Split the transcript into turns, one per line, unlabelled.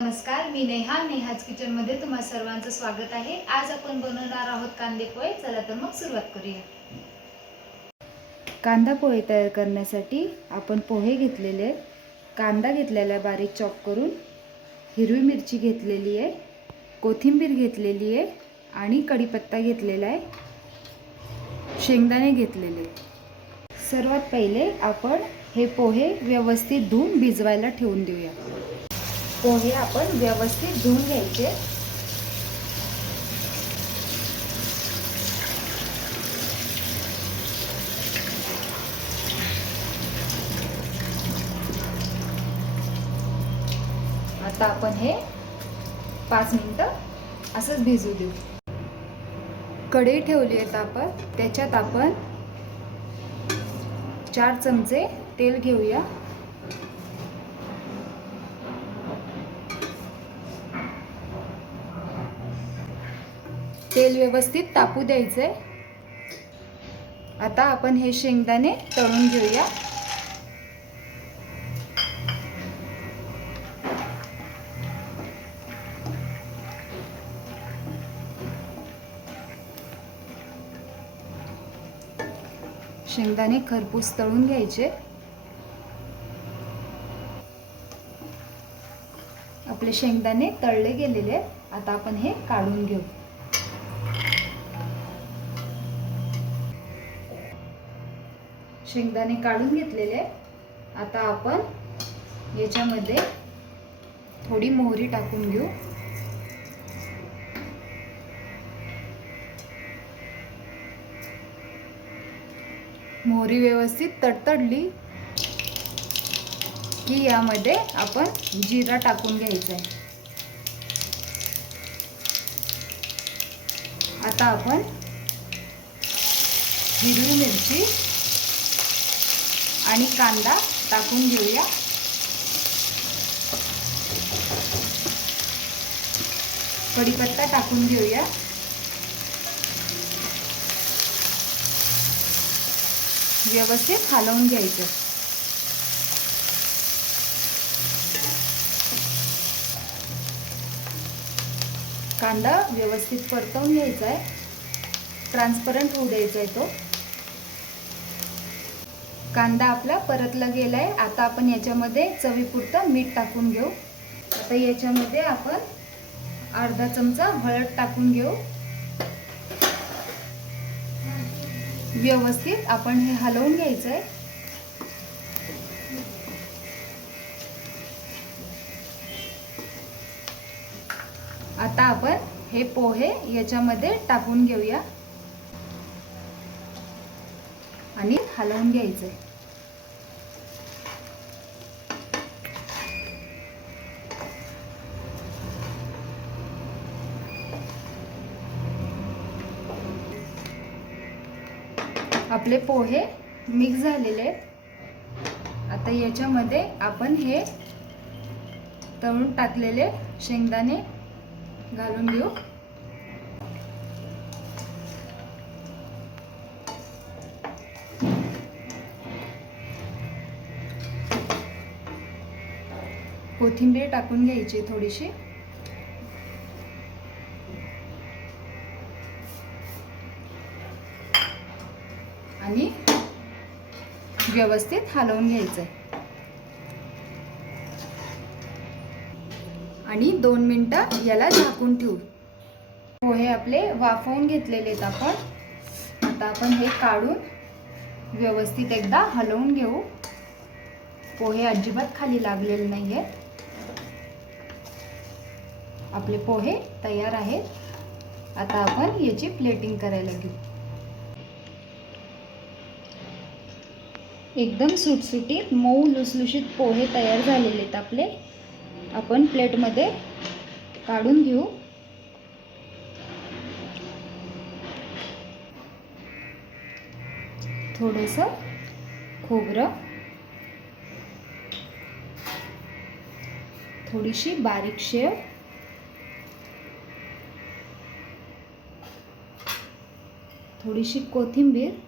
नमस्कार मी नेहा नेहाज किचनमध्ये तुम्हा सर्वांचं स्वागत आहे. आज आपण बनवणार आहोत कांदे पोहे. चला तर मग सुरुवात करूया. कांदा पोहे तयार करण्यासाठी आपण पोहे घेतलेले आहेत. कांदा घेतलेला आहे बारीक चॉप करून. हिरवी मिरची घेतलेली आहे. कोथिंबीर घेतलेली आहे. आणि कढीपत्ता घेतलेला आहे. शेंगदाणे घेतलेले सर्वात पहिले आपण हे पोहे व्यवस्थित धुवून भिजवायला ठेवून देऊया. पोहे आपण व्यवस्थित धुवून घ्यायचे. आता आपण हे पाच मिनटं असंच भिजू देऊ. कढई ठेवली आहे आपण त्याच्यात आपण चार चमचे तेल घेऊया. तेल व्यवस्थित तापू द्यायचंय. आता आपण हे शेंगदाणे तळून घेऊया. शेंगदाणे खरपूस तळून घ्यायचे. आपले शेंगदाणे तळले गेलेले आहेत. आता आपण हे काढून घेऊ. शेंगदाणे काढून घेतलेले आता आपण याच्यामध्ये थोडी मोहरी टाकून घेऊ. मोहरी व्यवस्थित तडतडली की यामध्ये आपण जिरा टाकून घ्यायचा आहे. आता आपण हिरवी मिरची आणि कांदा टाकून घेऊया. कढीपत्ता टाकून घेऊया. व्यवस्थित हलवून घ्यायचं. कांदा व्यवस्थित परतवून घ्यायचा आहे. ट्रान्सपरंट होऊ द्यायचा आहे तो. कांदा आपला परतला गेला आहे आता आपण याच्यामध्ये चवीपुरतं मीठ टाकून घेऊ. आता याच्यामध्ये आपण अर्धा चमचा हळद टाकून घेऊ. व्यवस्थित आपण हे हलवून घ्यायचं आहे आता आपण हे पोहे याच्यामध्ये टाकून घेऊया. आणि हलवून घ्यायचं आहे आपले पोहे मिक्स झालेले आहेत. आता याच्यामध्ये आपण हे तळून टाकलेले शेंगदाणे घालून घेऊ. कोथिंबीर टाकून घ्यायची थोडीशी. आणि व्यवस्थित हलवून घ्यायचं आहे आणि दोन मिनटं याला झाकून ठेवू. पोहे आपले वाफवून घेतलेले आहेत आपण. आता आपण हे काढून व्यवस्थित एकदा हलवून घेऊ. पोहे अजिबात खाली लागलेले नाही आहेत आपले पोहे तयार आहेत. आता आपण याची प्लेटिंग करायला घेऊ. एकदम सुटसुटीत मऊ लुसलुशीत पोहे तयार झालेले आहेत आपले. आपण प्लेटमध्ये काढून घेऊ. थोडंसं खोबरं. थोडीशी बारीक शेव. थोडीशी कोथिंबीर.